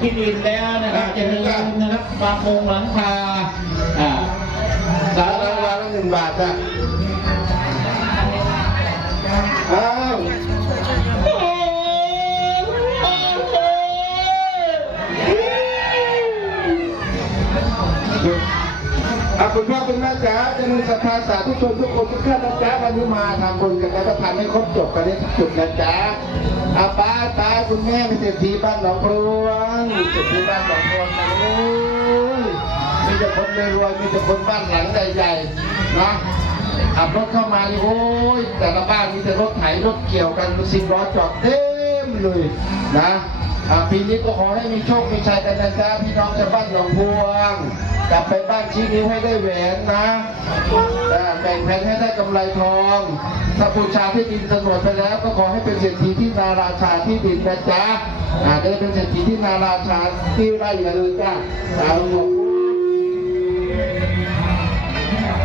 ที่ดินแล้วนะครับจะลืมนะครับบางมุงหลังคาสาระละ1 บาทจ้ะอ้าวคุณพ่อคุณแม่จ๋าจะมีศรัทธาสาธุชนทุกคนทุกท่านนะจ๊ะวันนี้มาทำบุญกันแล้วก็ทำให้ครบจบกันได้ทุกจุดนะจ๊ะป้าตาคุณแม่เป็นเศรษฐีบ้านหนองพลวงเศรษฐีบ้านหนองพลวงนะโอ้ยมีแต่คนรวยมีแต่คนบ้านหลังใหญ่ๆนะขับรถเข้ามานี่โอ้ยแต่ละบ้านมีแต่รถไถรถเกี่ยวกัน10 ล้อจอดเต็มเลยนะปีนี้ก็ขอให้มีโชคมีชัยกันนะจ๊ะพี่น้องชาวบ้านหนองพลวงกลับไปบ้านชี้นิ้วให้ได้แหวนนะแบ่งแผ่นให้ได้กำไรทองถ้าบูชาที่ดินสนวนไปแล้วก็ขอให้เป็นเศรษฐีที่นาราชาที่ดินนะจ๊ะได้เป็นเศรษฐีที่นาราชาที่ไร่อย่าลืมจ้ะ